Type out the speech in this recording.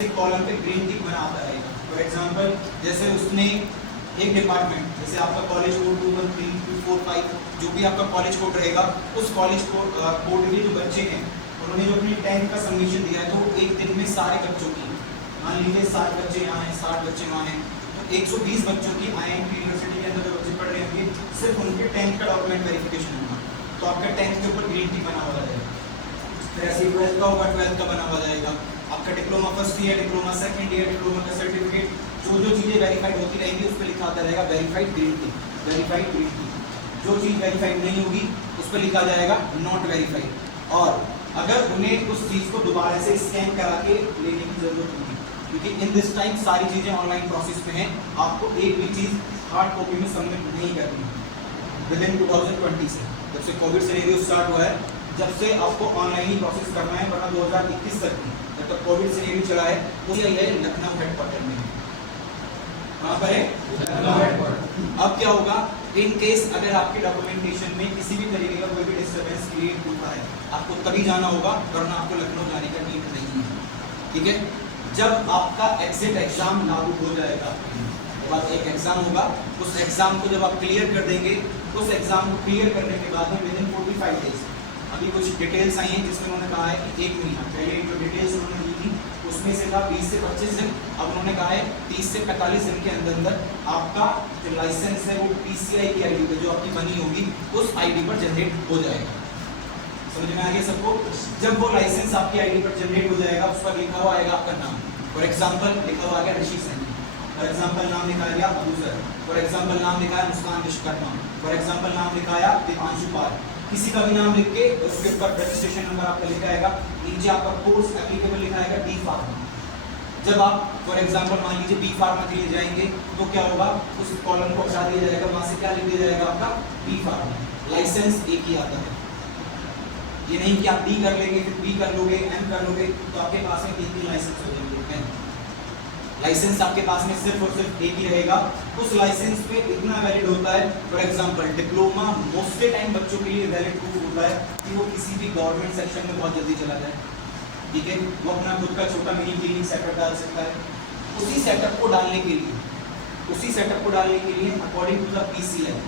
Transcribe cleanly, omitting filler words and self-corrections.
Column पे green टिक बना आता रहेगा। फॉर एग्जांपल जैसे उसने एक डिपार्टमेंट, जैसे आपका कॉलेज कोड 213, 245 जो भी आपका कॉलेज कोड रहेगा, उस कॉलेज कोड के जो बच्चे हैं उन्होंने जो अपनी 10th का सबमिशन दिया है तो एक दिन में सारे बच्चों की, मान लीजिए 60 बच्चे यहाँ हैं, 60 बच्चे वहाँ हैं, तो 120 बच्चों की IIMT यूनिवर्सिटी के अंदर जो बच्चे पढ़ रहे होंगे सिर्फ उनके 10th का डॉक्यूमेंट वेरिफिकेशन होगा, तो आपका 10th के ऊपर ग्रीन टिक बना हुआ रहेगा। फिर ऐसे 12th का होगा, 12th का बना हुआ जाएगा। आपका diploma first year, diploma second year, diploma का सर्टिफिकेट, जो चीज़ें वेरीफाइड होती रहेंगी उस पर लिखा आता रहेगा वेरीफाइड ग्रीन टिक, वेरीफाइड ग्रीन टिक। जो चीज़ वेरीफाइड नहीं होगी उस पर लिखा जाएगा नॉट वेरीफाइड। और अगर उन्हें उस चीज़ को दोबारा से स्कैन करा के लेने की जरूरत होगी, क्योंकि इन दिस टाइम सारी चीज़ें ऑनलाइन प्रोसेस में हैं, आपको एक भी चीज़ हार्ड कॉपी में सबमिट नहीं करनी विद इन 2020 से, जब से कोविड सिनेरियो स्टार्ट हुआ है, जब से आपको ऑनलाइन ही प्रोसेस करना है, वरना 2021 तक जब तक कोविड सिनेरियो चला है तो यही है लखनऊ हेडक्वार्टर में। कहाँ पर है? लखनऊ हेडक्वार्टर। अब क्या होगा, इन केस अगर आपके डॉक्यूमेंटेशन में किसी भी तरीके का कोई भी डिस्टर्बेंस क्रिएट होता है, आपको तभी जाना होगा, वरना आपको लखनऊ जाने का नीड नहीं है। ठीक है, जब आपका एग्जिट एग्जाम लागू हो जाएगा, बाद एक एग्जाम होगा, उस एग्जाम को जब आप क्लियर कर देंगे, उस एग्जाम को क्लियर करने के बाद में विद इन 45 डेज, अभी कुछ डिटेल्स आई हैं जिसमें उन्होंने कहा है कि 1 महीना पहले जो डिटेल्स उन्होंने दी थी उसमें से था 20 से 25 दिन, अब उन्होंने कहा है 30 से 45 दिन के अंदर अंदर आपका जो लाइसेंस है वो PCI की आईडी पे जो आपकी बनी होगी उस आईडी पर जनरेट हो जाएगा। समझ में आ गया सबको? जब वो लाइसेंस आपकी आईडी पर जनरेट हो जाएगा, उस पर लिखा हुआ आएगा आपका नाम। फॉर एग्जाम्पल लिखा हुआ आ गया ऋषि सैनी, फॉर एग्जाम्पल नाम लिखा गया अबू सर, फॉर एग्जाम्पल नाम लिखा है मुस्कान विश्वकर्मा, फॉर एग्जाम्पल नाम लिखाया दीपांशु पाल, किसी का भी नाम लिख के उसके ऊपर रजिस्ट्रेशन नंबर आपका लिखा आएगा, नीचे आपका कोर्स एप्लीकेबल लिखा आएगा B फार्मा। जब आप फॉर एग्जांपल मान लीजिए B फार्मा के लिए जाएंगे तो क्या होगा, उस कॉलम को हटा दिया जाएगा, वहां से क्या लिख दिया जाएगा आपका B फार्मा। लाइसेंस एक ही आता है, ये नहीं कि आप D कर लेंगे फिर B कर लोगे, M कर लोगे, तो आपके पास में 3 लाइसेंस हो जाएंगे। लाइसेंस आपके पास में सिर्फ और सिर्फ एक ही रहेगा। उस लाइसेंस पे इतना वैलिड होता है, for example diploma most time बच्चों के लिए वैलिड प्रूफ होता है कि वो किसी भी गवर्नमेंट सेक्शन में बहुत जल्दी चला जाए। ठीक है, वो अपना खुद का छोटा मिनी क्लिनिक सेटअप डाल सकता है। उसी सेटअप को डालने के लिए अकॉर्डिंग टू द PCI